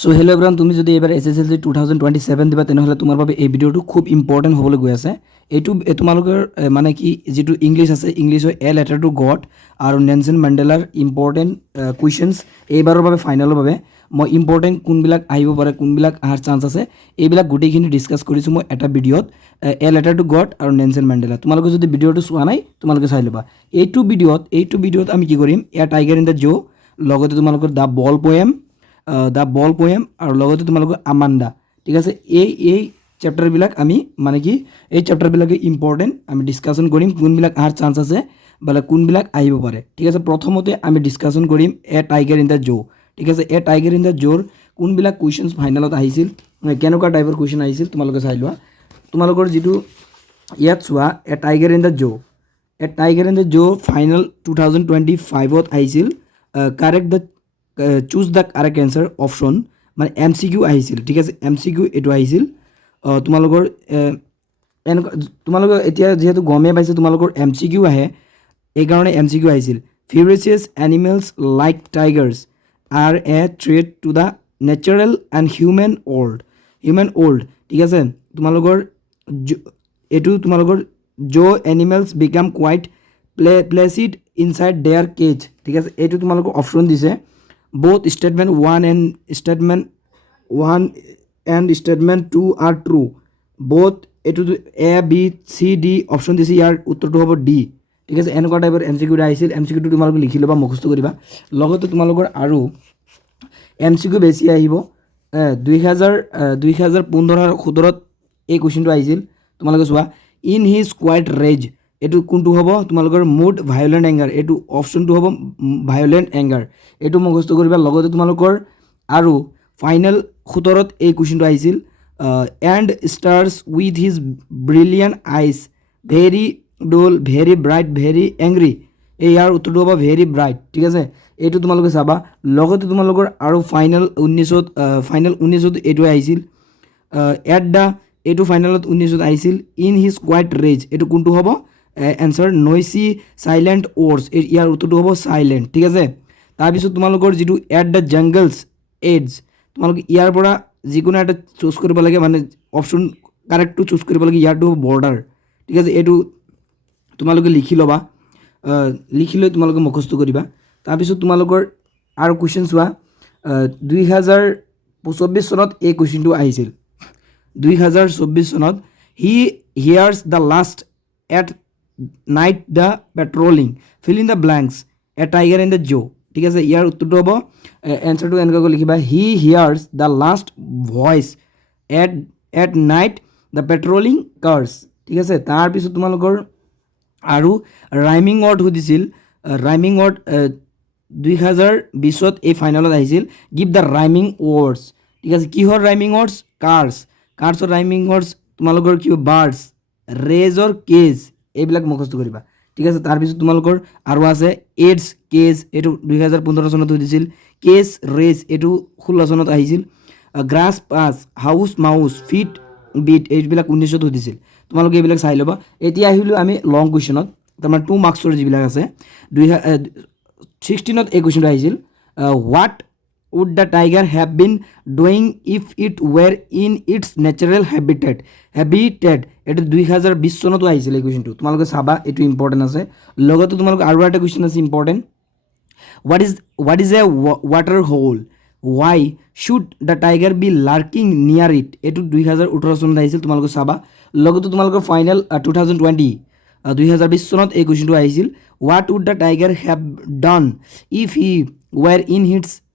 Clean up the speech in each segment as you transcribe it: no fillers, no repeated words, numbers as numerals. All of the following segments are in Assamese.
সো হেল্ল' এভৰিৱান, তুমি যদি এবাৰ SSLC 2027 দিবা তেনেহ'লে তোমাৰ বাবে এই ভিডিঅ'টো খুব ইম্পৰ্টেণ্ট হ'বলৈ গৈ আছে। এইটো তোমালোকৰ মানে কি যিটো ইংলিছ আছে, ইংলিছৰ এ লেটাৰ টু গড আৰু নেলছন মেণ্ডেলাৰ ইম্পৰ্টেণ্ট কুৱেশ্যনছ এইবাৰৰ বাবে ফাইনেলৰ বাবে মই ইম্পৰ্টেণ্ট কোনবিলাক আহিব পাৰে, কোনবিলাক অহাৰ চান্স আছে, এইবিলাক গোটেইখিনি ডিছকাছ কৰিছোঁ মই এটা ভিডিঅ'ত। এ লেটাৰ টু গড আৰু নেলছন মেণ্ডেলা, তোমালোকে যদি ভিডিঅ'টো চোৱা নাই তোমালোকে চাই ল'বা। এইটো ভিডিঅ'ত আমি কি কৰিম, এ টাইগাৰ ইন দ্য জো, লগতে তোমালোকৰ দ্য বল পয়েম আৰু লগতে তোমালোকৰ আমাণ্ডা, ঠিক আছে। এই চেপ্টাৰবিলাক আমি মানে কি এই চেপ্টাৰবিলাকে ইম্পৰ্টেণ্ট, আমি ডিছকাশ্যন কৰিম কোনবিলাক অহাৰ চান্স আছে বা কোনবিলাক আহিব পাৰে, ঠিক আছে। প্ৰথমতে আমি ডিছকাশ্যন কৰিম এ টাইগাৰ ইন দ্য জো, ঠিক আছে। এ টাইগাৰ ইন দ্য জোৰ কোনবিলাক কুৱেশ্যনছ ফাইনেলত আহিছিল, কেনেকুৱা টাইপৰ কুৱেশ্যন আহিছিল তোমালোকে চাই লোৱা। তোমালোকৰ যিটো ইয়াত চোৱা, a tiger in the zoo final 2025ত আহিছিল। Choose the correct answer option, মানে MCQ আহিছিল, ঠিক আছে। MCQ এইটো আহিছিল। তোমালোকৰ এতিয়া যিহেতু গমেই পাইছে তোমালোকৰ MCQ আহে, এইকাৰণে MCQ আহিছিল। Ferocious animals like tigers are a threat to the natural and human world, ঠিক আছে। তোমালোকৰ zoo animals become quite placid inside their cage, ঠিক আছে। এইটো তোমালোকৰ অপশ্যন দিছে। both statement 1 and statement 2 are true, both এটো A B C D option দিছে, ইয়াৰ উত্তৰটো হ'ব D, ঠিক আছে। এনেকুৱা টাইপৰ MCQ আহিছিল। MCQটো তোমালোকে লিখি ল'বা, মুখস্থ কৰিবা। লগতে তোমালোকৰ আৰু MCQ বেছি আহিব। 2015-17ত এই কুৱেশ্যনটো আহিছিল। তোমালোকে চোৱা, ইন হিজ কোৱাইট ৰেজ, এইটো কোনটো হ'ব তোমালোকৰ মুড ভায়োলেণ্ট এংগাৰ, এইটো অপশ্যনটো হ'ব ভায়োলেণ্ট এংগাৰ, এইটো মুখস্থ কৰিবা। লগতে তোমালোকৰ আৰু ফাইনেল 17ত এই কুৱেশ্যনটো আহিছিল। And stares with his brilliant eyes very dull very bright very angry, এই ইয়াৰ উত্তৰটো হ'ব ভেৰি ব্ৰাইট, ঠিক আছে। এইটো তোমালোকে চাবা। লগতে তোমালোকৰ আৰু ফাইনেল 19ত এইটো আহিছিল। এইটো ফাইনেলত 19ত আহিছিল। ইন হিজ কোৱাইট ৰেজ, এইটো কোনটো হ'ব এনচাৰ নইচি চাইলেণ্ট ৱৰ্ডছ, ইয়াৰ উত্তৰটো হ'ব চাইলেণ্ট, ঠিক আছে। তাৰপিছত তোমালোকৰ যিটো এট দ্য জংগলছ এডছ, তোমালোকে ইয়াৰ পৰা যিকোনো এটা চুজ কৰিব লাগে, মানে অপশ্যন কাৰেক্টটো চুজ কৰিব লাগে। ইয়াৰটো হ'ব বৰ্ডাৰ, ঠিক আছে। এইটো তোমালোকে লিখি ল'বা, লিখি লৈ তোমালোকে মুখস্থ কৰিবা। তাৰপিছত তোমালোকৰ আৰু কুৱেশ্যন চোৱা, 2024 চনত এই কুৱেশ্যনটো আহিছিল। 2024 চনত he hears the last at night the patrolling fill in the blanks a tiger in the zoo, ঠিক আছে। ইয়াৰ উত্তৰটো হ'ব, এনচাৰটো এনেকুৱাকৈ লিখিবা, he hears the last voice at night the patrolling cars, ঠিক আছে। তাৰপিছত তোমালোকৰ আৰু ৰাইমিং ৱৰ্ড সুধিছিল। ৰাইমিং ৱৰ্ড 2020ত এই ফাইনেলত আহিছিল। গিভ দ্য ৰাইমিং ৱৰ্ডছ, ঠিক আছে। কিহৰ ৰাইমিং ৱৰ্ডছ? কাৰ্ছৰ ৰাইমিং ৱৰ্ডছ তোমালোকৰ কি বাৰ্ডছ, ৰেজৰ কেজ, এইবিলাক মুখস্থ কৰিবা, ঠিক আছে। তাৰপিছত তোমালোকৰ আৰু আছে এইডছ কেজ, এইটো 2015 চনত সুধিছিল। কেজ ৰেজ, এইটো 16 চনত আহিছিল। গ্ৰাছ পাছ, হাউচ মাউচ, ফিট বিট, এইবিলাক 19ত সুধিছিল। তোমালোকে এইবিলাক চাই ল'বা। এতিয়া আহিলোঁ আমি লং কুৱেশ্যনত, তাৰমানে 2 মাৰ্কছৰ যিবিলাক আছে। 2016ত এই কুৱেশ্যনটো আহিছিল। What would the tiger have been doing if it were in its natural habitat, এইটো 2020 চনতো আহিছিল এই কুৱেশ্যনটো, তোমালোকে চাবা, এইটো ইম্পৰ্টেণ্ট আছে। লগতে তোমালোকে আৰু এটা কুৱেশ্যন আছে important, what is a water hole, why should the tiger be lurking near it, এইটো 2018 চনত আহিছিল, তোমালোকে চাবা। লগতে তোমালোকৰ ফাইনেল 2020 চনত এই কুৱেশ্যনটো আহিছিল। What would the tiger have done if he were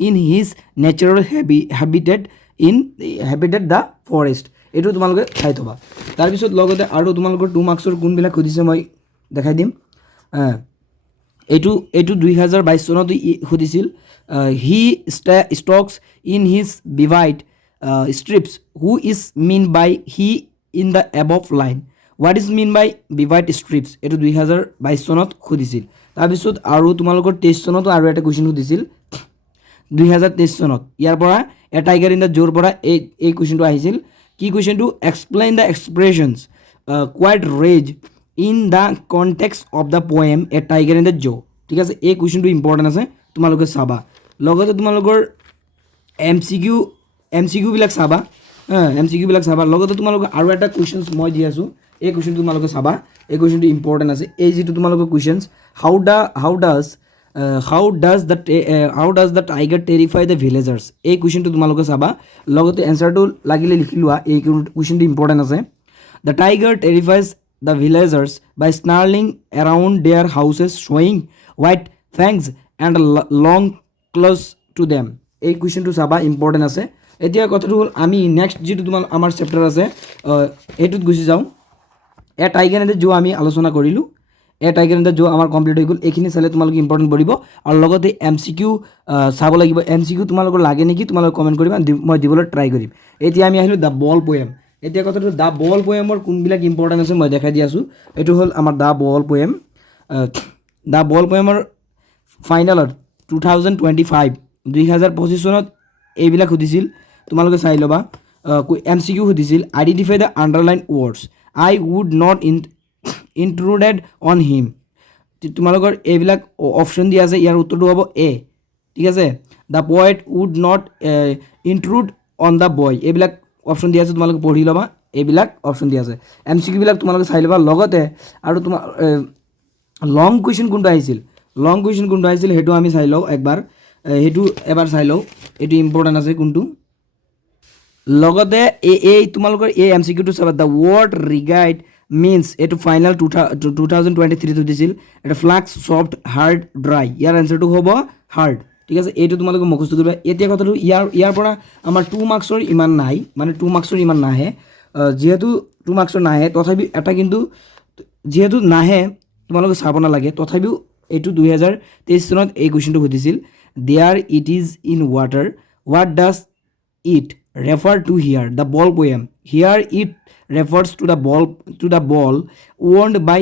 in his natural habitat the forest, এইটো তোমালোকে চাই থ'বা। তাৰপিছত লগতে আৰু তোমালোকৰ 2 মাৰ্কছৰ কোনবিলাক সুধিছে মই দেখাই দিম। এইটো 2022 চনত সুধিছিল। He stalks in his vivid stripes, who is mean by he in the above line, what is mean by vivid stripes, এইটো 2022 চনত সুধিছিল। তাৰপিছত আৰু তোমালোকৰ 23 চনতো আৰু এটা কুৱেশ্যন সুধিছিল। 2023 চনত ইয়াৰ পৰা এ টাইগাৰ ইন দ্য জোৰ পৰা এই কুৱেশ্যনটো আহিছিল। কি কুৱেশ্যনটো? Explain the expressions quiet rage in the context of the poem a tiger in the zoo, ঠিক আছে। এই কুৱেশ্যনটো ইম্পৰ্টেণ্ট আছে, তোমালোকে চাবা। লগতে তোমালোকৰ MCQ MCQ বিলাক চাবা MCQ বিলাক চাবা লগতে তোমালোকক আৰু এটা কুৱেশ্যনছ মই দি আছোঁ এই কুৱেশ্যনটো তোমালোকে চাবা এই কুৱেশ্যনটো ইম্পৰ্টেণ্ট আছে এই যিটো তোমালোকৰ questions how does the tiger terrify the villagers এই কুৱেশ্যনটো তোমালোকে চাবা লগতে এনসাৰটো লাগিলে লিখি লোৱা এই কুৱেশ্যনটো ইম্পৰ্টেণ্ট আছে the tiger terrifies the villagers by snarling around their houses showing white fangs and long claws to them এই কুৱেশ্যনটো চাবা ইম্পৰ্টেণ্ট আছে এতিয়া কথাটো হ'ল আমি নেক্সট যেটো তোমাৰ আমাৰ চেপ্টাৰ আছে এইটোত গুছি যাওঁ এ টাইগাৰ এণ্ড জো আমি আলোচনা কৰিলোঁ এ টাইগাৰ এণ্ড জো আমাৰ কমপ্লিট হৈ গ'ল এইখিনি চালে তোমালোকে ইম্পৰ্টেণ্ট পৰিব আৰু লগতে MCQ চাব লাগিব MCQ তোমালোকৰ লাগে নেকি তোমালোকে কমেণ্ট কৰিবা মই দিবলৈ ট্ৰাই কৰিম এতিয়া আমি আহিলোঁ দ্য বল পোয়েম এতিয়া কথাটো দ্য বল পোয়েমৰ কোনবিলাক ইম্পৰ্টেণ্ট আছে মই দেখাই দি আছোঁ এইটো হ'ল আমাৰ দ্য বল পোয়েমৰ ফাইনেলত 2025 চনত এইবিলাক সুধিছিল তোমালোকে চাই ল'বা MCQ সুধিছিল identify the underlined words I would not intruded on him তোমালোকৰ এইবিলাক অপশ্যন দিয়া আছে ইয়াৰ উত্তৰটো হ'ব এ ঠিক আছে the poet would not intrude on the boy এইবিলাক অপশ্যন দিয়া আছে তোমালোকে পঢ়ি ল'বা এইবিলাক অপশ্যন দিয়া আছে MCQ বিলাক তোমালোকে চাই ল'বা লগতে আৰু তোমাৰ লং কুৱেশ্যন কোনটো আহিছিল সেইটো আমি চাই লওঁ একবাৰ সেইটো এবাৰ চাই লওঁ এইটো ইম্পৰ্টেণ্ট আছে কোনটো লগতে এই তোমালোকৰ এই MCQটো চাবা দ্য ৱৰ্ড ৰিগাইড মিন্স এইটো ফাইনেল 2023 দিছিল এটা ফ্লাক্স সফট হাৰ্ড ড্ৰাই ইয়াৰ এনসাৰটো হ'ব হাৰ্ড ঠিক আছে এইটো তোমালোকে মুখস্থ কৰিবা এতিয়া কথাটো ইয়াৰ পৰা আমাৰ 2 মাৰ্কছৰ ইমান নাই মানে 2 মাৰ্কছৰ ইমান নাহে যেহেতু 2 মাৰ্কছৰ নাহে তথাপি এটা কিন্তু যেহেতু নাহে তোমালোকে চাব নালাগে তথাপিও এইটো 2023 চনত এই কুৱেশ্যনটো সুধিছিল there it is in water what does it refer to here the ball poem here it refers to the ball owned by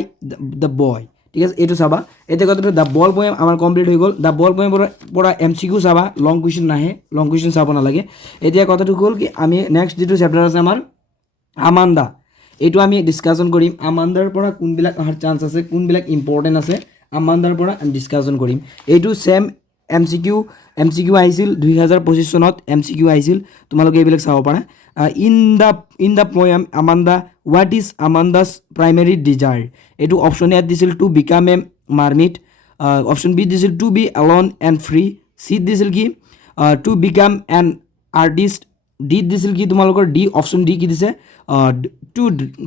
the boy ঠিক আছে এইটো চাবা এতিয়া কথাটো দ্য বল পোয়েম আমাৰ কমপ্লিট হৈ গ'ল দ্য বল পোয়েম পৰা MCQ চাবা লং কুৱেশ্যন নাহে লং কুৱেশ্যন চাব নালাগে এতিয়া কথাটো হ'ল কি আমি নেক্সট যেটো চেপ্টাৰ আছে আমাৰ আমান্দা এইটো আমি ডিসকাশন কৰিম আমান্দাৰ পৰা কোনবিলাক অহাৰ চান্স আছে কোনবিলাক ইম্পৰ্টেণ্ট আছে আমান্দাৰ পৰা আমি ডিসকাশন কৰিম এইটো সেম MCQ আহিছিল 2025 চনত MCQ আহিছিল তোমালোকে এইবিলাক চাব পাৰা in the poem Amanda what is Amanda's primary desire এইটো অপশ্যন এ দিছিল to become a mermaid option B দিছিল to be alone and free C দিছিল কি to become an artist D দিছিল কি তোমালোকৰ ডি অপশ্যন ডি কি দিছে to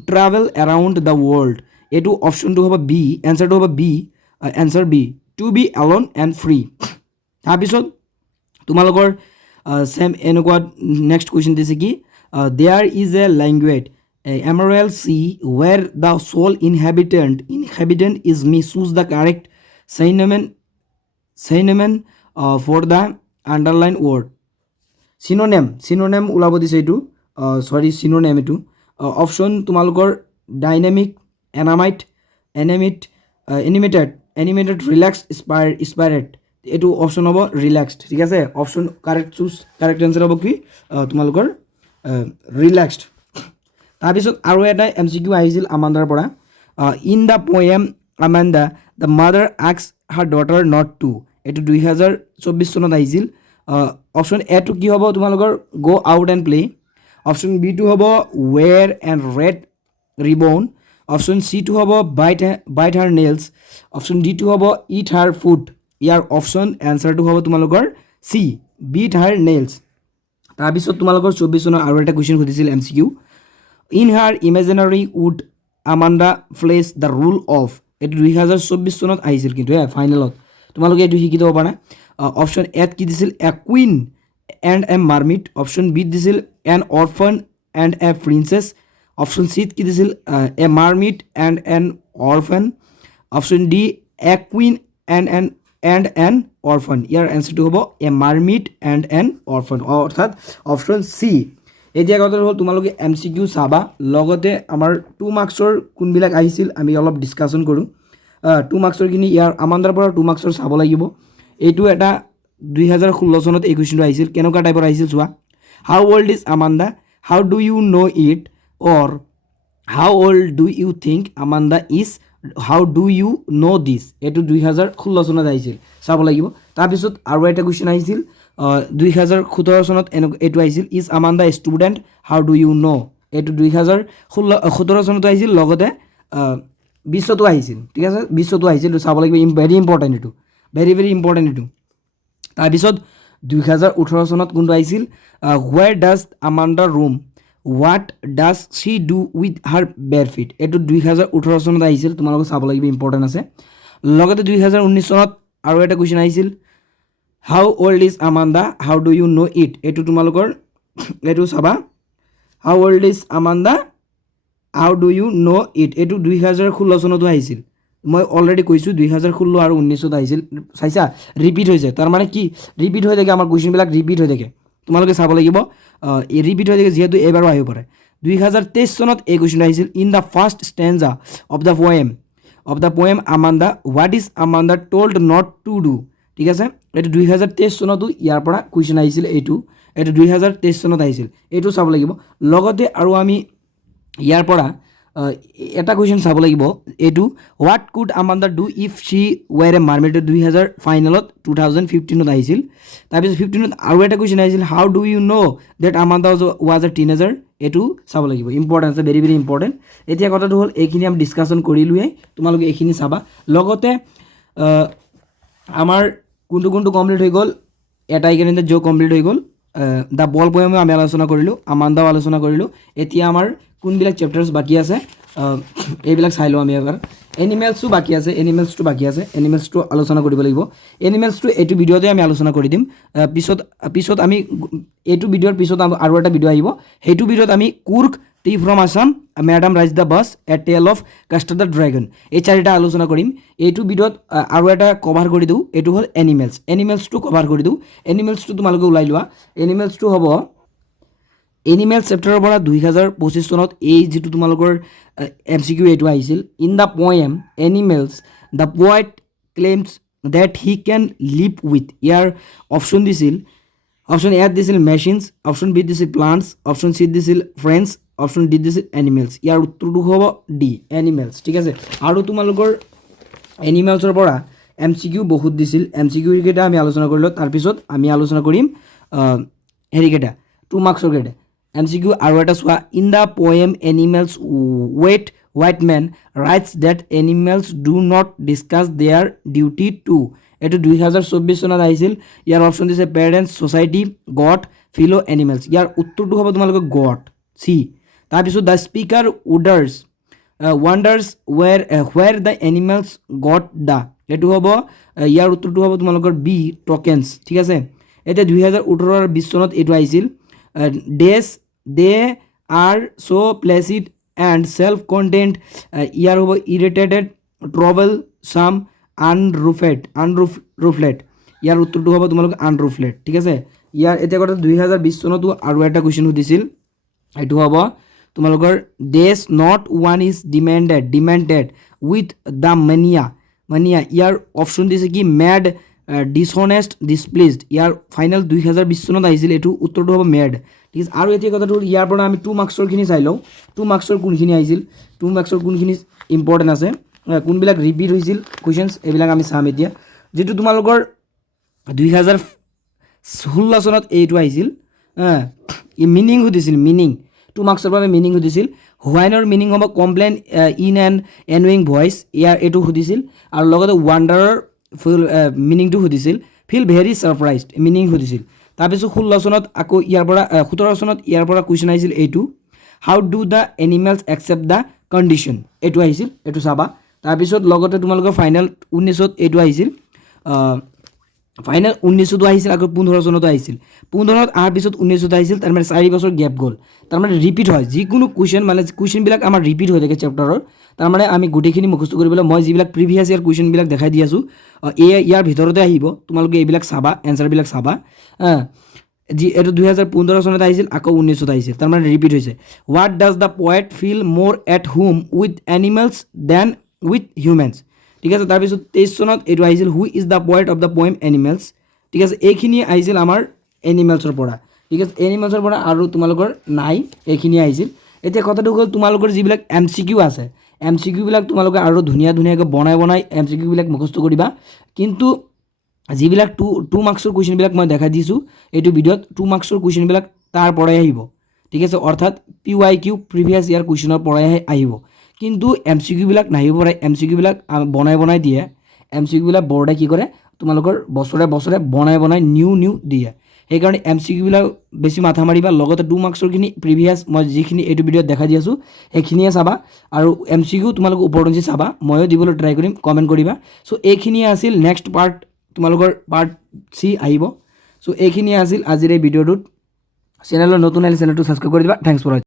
travel around the world এইটো অপশ্যনটো হ'ব বি এনসাৰটো হ'ব B answer B to be alone and free তাৰপিছত তোমালোকৰ সেম এনেকুৱা নেক্সট কুৱেশ্যন দিছে কি there is a language emerald sea where the sole inhabitant is me choose the correct synonym for the underlined word synonym ওলাব দিছে এইটো চিনোনেম এইটো অপশ্যন তোমালোকৰ ডাইনামিক এনিমেটেড ৰিলেক্স ইনস্পায়াৰ্ড এইটো অপশ্যন হ'ব ৰিলেক্সড ঠিক আছে অপশ্যন কাৰেক্ট এনসাৰ হ'ব কি তোমালোকৰ ৰিলেক্সড তাৰপিছত আৰু এটা MCQ আহিছিল আমান্দাৰ পৰা in the poem Amanda the mother ask her daughter not to এইটো 2024 চনত আহিছিল অপশ্যন এ টো কি হ'ব তোমালোকৰ go out and play option B টো হ'ব wear and red ribbon option C টো হ'ব bite her nails option D টো হ'ব ইট হাৰ ফুড ইয়াৰ অপশ্যন এনসাৰটো হ'ব তোমালোকৰ চি বিট হাৰ নেইলছ তাৰপিছত তোমালোকৰ 24 চনৰ আৰু এটা কুৱেশ্যন সুধিছিল MCQ in her imaginary world Amanda plays the role of এইটো 2024 চনত আহিছিল কিন্তু ফাইনেলত তোমালোকে এইটো শিকি থ'ব পাৰা অপশ্যন এত কি দিছিল a queen and a mermaid option B দিছিল an orphan and a princess option চিত কি দিছিল a mermaid and an orphan option D a queen and an orphan ইয়াৰ এনসাৰটো হ'ব এ মাৰ্মিট এণ্ড এন অৰফান অৰ্থাৎ অপশ্যন চি এতিয়া কথা হ'ল তোমালোকে MCQ চাবা লগতে আমাৰ 2 মাৰ্কছৰ কোনবিলাক আহিছিল আমি অলপ ডিসকাশন কৰোঁ 2 মাৰ্কছৰখিনি ইয়াৰ আমান্দাৰ পৰা 2 মাৰ্কছৰ চাব লাগিব এইটো এটা 2016 চনত এই কুৱেশ্যনটো আহিছিল কেনেকুৱা টাইপৰ আহিছিল চোৱা how old is Amanda how do you know it or how old do you think Amanda is how do you know this এইটো 2016 চনত আহিছিল চাব লাগিব তাৰপিছত আৰু এটা কুৱেশ্যন আহিছিল 2017 চনত এইটো আহিছিল is Amanda student how do you ন' এইটো 2017 চনতো আহিছিল লগতে 20তো আহিছিল ঠিক আছে 20তো আহিছিল চাব লাগিব ভেৰি ইম্পৰ্টেণ্ট এইটো ভেৰি ইম্পৰ্টেণ্ট এইটো তাৰপিছত 2018 চনত কোনটো আহিছিল where does Amanda room what does Shi do with হাৰ বেৰ ফিট এইটো 2018 চনত আহিছিল তোমালোকে চাব লাগিব ইম্পৰ্টেণ্ট আছে লগতে 2019 চনত আৰু এটা কুৱেশ্যন আহিছিল how old is Amanda how do you know' it এইটো তোমালোকৰ এইটো চাবা how old is Amanda how do you know' it এইটো 2016 চনতো আহিছিল মই অলৰেডি কৈছোঁ 2016 আৰু 19ত আহিছিল চাইছা ৰিপিট হৈছে তাৰমানে কি ৰিপিট হৈ থাকে আমাৰ কুৱেশ্যনবিলাক ৰিপিট হৈ থাকে তোমালোকে চাব লাগিব এই ৰিপিট হৈ থাকে যিহেতু এইবাৰো আহিব পাৰে 2023 চনত এই কুৱেশ্যন আহিছিল in the first stanza of the poem Amanda what is Amanda told not to do ঠিক আছে এইটো 2023 চনতো ইয়াৰ পৰা কুৱেশ্যন আহিছিল এইটো 2023 চনত আহিছিল এইটো চাব লাগিব লগতে আৰু আমি ইয়াৰ পৰা এটা কুৱেশ্যন চাব লাগিব এইটো what could Amanda do if she were a mermaid 2000 ফাইনেলত 2015ত আহিছিল তাৰপিছত 15ত আৰু এটা কুৱেশ্যন আহিছিল how do you know' that Amanda was a teenager এইটো চাব লাগিব ইম্পৰ্টেণ্ট আছে ভেৰি ইম্পৰ্টেণ্ট এতিয়া কথাটো হ'ল এইখিনি আমি ডিছকাশ্যন কৰিলোঁহে তোমালোকে এইখিনি চাবা লগতে আমাৰ কোনটো কমপ্লিট হৈ গ'ল এটা এইকাৰণে জো কমপ্লিট হৈ গ'ল দ্য বল পয়েমো আমি আলোচনা কৰিলোঁ আমাণ্ডাও আলোচনা কৰিলোঁ এতিয়া আমাৰ কোনবিলাক চেপ্টাৰ্ছ বাকী আছে এইবিলাক চাই লওঁ আমি এবাৰ এনিমেলছটো বাকী আছে এনিমেলছটো আলোচনা কৰিব লাগিব এনিমেলছটো এইটো ভিডিঅ'তে আমি আলোচনা কৰি দিম পিছত আমি এইটো ভিডিঅ'ৰ পিছত আৰু এটা ভিডিঅ' আহিব সেইটো ভিডিঅ'ত আমি কুৰ্ক টি ফ্ৰম আছাম মেডাম ৰাইজ দ্য বাছ এ টেল অফ কাষ্টাৰ দ্য ড্ৰেগন এই চাৰিটা আলোচনা কৰিম এইটো ভিডিঅ'ত আৰু এটা কভাৰ কৰি দিওঁ এইটো হ'ল এনিমেলছটো কভাৰ কৰি দিওঁ এনিমেলছটো তোমালোকে ওলাই লোৱা এনিমেলছটো হ'ব এনিমেল চেপ্টাৰৰ পৰা 2025 চনত এই যিটো তোমালোকৰ MCQ এইটো আহিছিল in the poem animals the poet claims that he can live with ইয়াৰ অপশ্যন দিছিল অপশ্যন এত দিছিল মেচিনছ অপশ্যন বি দিছিল প্লাণ্টছ অপশ্যন চি দিছিল ফ্ৰেণ্ডছ অপশ্যন ডি দিছিল এনিমেলছ ইয়াৰ উত্তৰটো হ'ব ডি এনিমেলছ ঠিক আছে আৰু তোমালোকৰ এনিমেলছৰ পৰা MCQ বহুত দিছিল MCQ কেইটা আমি আলোচনা কৰিলোঁ তাৰপিছত আমি আলোচনা কৰিম হেৰিকেইটা 2 মাৰ্কছৰ কেইটা MCQ আৰু এটা চোৱা in the poem animals white men writes that animals do not discuss their duty to এইটো 2024 চনত আহিছিল ইয়াৰ অপশ্যন দিছে parents society God fellow animals ইয়াৰ উত্তৰটো হ'ব তোমালোকৰ গড চি তাৰপিছত the speaker wonders where the animals got the এইটো হ'ব ইয়াৰ উত্তৰটো হ'ব তোমালোকৰ বি টকেন্স ঠিক আছে এতিয়া 2018 আৰু 20 চনত এইটো আহিছিল they are so' placid and self content ইয়াৰ হ'ব ইৰিটেটেড ট্ৰভেল চাম আনৰুফলেট ইয়াৰ উত্তৰটো হ'ব তোমালোকৰ আনৰুফলেট ঠিক আছে ইয়াৰ এতিয়া কথা 2020 চনতো আৰু এটা কুৱেশ্যন সুধিছিল এইটো হ'ব তোমালোকৰ does not one is demented with the mania ইয়াৰ অপশ্যন দিছে কি মেড ডিছঅনেষ্ট ডিছপ্লেচড ইয়াৰ ফাইনেল 2020 চনত আহিছিল এইটো উত্তৰটো হ'ব মেড ঠিক আছে আৰু এতিয়া কথাটো ইয়াৰ পৰা আমি 2 মাৰ্কছৰখিনি চাই লওঁ 2 মাৰ্কছৰ কোনখিনি আহিছিল 2 মাৰ্কছৰ কোনখিনি ইম্পৰ্টেণ্ট আছে কোনবিলাক ৰিপিট হৈছিল কুৱেশ্যনছ এইবিলাক আমি চাম এতিয়া যিটো তোমালোকৰ 2016 চনত এইটো আহিছিল মিনিং সুধিছিল 2 মাৰ্কছৰ পৰা মিনিং সুধিছিল হোৱাইনৰ মিনিং হ'ব complain in an annoying voice ইয়াৰ এইটো সুধিছিল আৰু লগতে ৱাণ্ডাৰৰ মিনিংটো সুধিছিল ফিল ভেৰি ছাৰপ্ৰাইজড মিনিং সুধিছিল তাৰপিছত 16 চনত আকৌ ইয়াৰ পৰা 17 চনত ইয়াৰ পৰা কুৱেশ্যন আহিছিল এইটো how do the animals accept the condition এইটো আহিছিল এইটো চাবা তাৰপিছত লগতে তোমালোকৰ ফাইনেল 19ত এইটো আহিছিল ফাইনেল 19তো আহিছিল আকৌ 15 চনতো আহিছিল 15ত অহাৰ পিছত 19ত আহিছিল তাৰমানে 4 বছৰ গেপ গ'ল তাৰমানে ৰিপিট হয় যিকোনো কুৱেশ্যন মানে কুৱেশ্যনবিলাক আমাৰ ৰিপিট হৈ থাকে চেপ্টাৰৰ তাৰমানে আমি গোটেইখিনি মুখস্থ কৰিবলৈ মই যিবিলাক প্ৰিভিয়াছ ইয়াৰ কুৱেশ্যনবিলাক দেখাই দি আছোঁ ইয়াৰ ভিতৰতে আহিব তোমালোকে এইবিলাক চাবা এনচাৰবিলাক চাবা যি এইটো 2015 চনত আহিছিল আকৌ 19ত আহিছিল তাৰমানে ৰিপিট হৈছে what does the poet feel more at home with animals than with humans ঠিক আছে তাৰপিছত 23 চনত এইটো আহিছিল who is the poet of the poem animals ঠিক আছে এইখিনি আহিছিল আমাৰ এনিমেলছৰ পৰা ঠিক আছে এনিমেলছৰ পৰা আৰু তোমালোকৰ নাই এইখিনি আহিছিল এতিয়া কথাটো হ'ল তোমালোকৰ যিবিলাক MCQ আছে MCQ বিলাক তোমালোকে আৰু ধুনীয়াকৈ বনাই MCQ বিলাক মুখস্থ কৰিবা কিন্তু যিবিলাক টু মাৰ্কছৰ কুৱেশ্যনবিলাক মই দেখাই দিছোঁ এইটো ভিডিঅ'ত 2 মাৰ্কছৰ কুৱেশ্যনবিলাক তাৰ পৰাই আহিব, ঠিক আছে, অৰ্থাৎ PYQ প্ৰিভিয়াছ ইয়াৰ কুৱেশ্যনৰ পৰাই আহিব, কিন্তু MCQ বিলাক নাহিব পাৰে। MCQ বিলাক বনাই দিয়ে, MCQ বিলাক বৰ্ডে কি কৰে তোমালোকৰ বছৰে বনাই নিউ দিয়ে, সেইকাৰণে MCQ বিলাক বেছি মাথা মাৰিবা, লগতে 2 মাৰ্কছৰখিনি প্ৰিভিয়াছ মই যিখিনি এইটো ভিডিঅ'ত দেখাই দি আছোঁ সেইখিনিয়ে চাবা, আৰু MCQ তোমালোকে ওপৰঞ্চি চাবা, ময়ো দিবলৈ ট্ৰাই কৰিম, কমেণ্ট কৰিবা। চ' এইখিনিয়ে আছিল, নেক্সট পাৰ্ট তোমালোকৰ পাৰ্ট C আহিব। চ' এইখিনিয়ে আছিল আজিৰ এই ভিডিঅ'টোত। চেনেলৰ নতুন আহিলে চেনেলটো ছাবস্ক্ৰাইব কৰি দিবা। থেংকছ ফৰ ৱাচিং।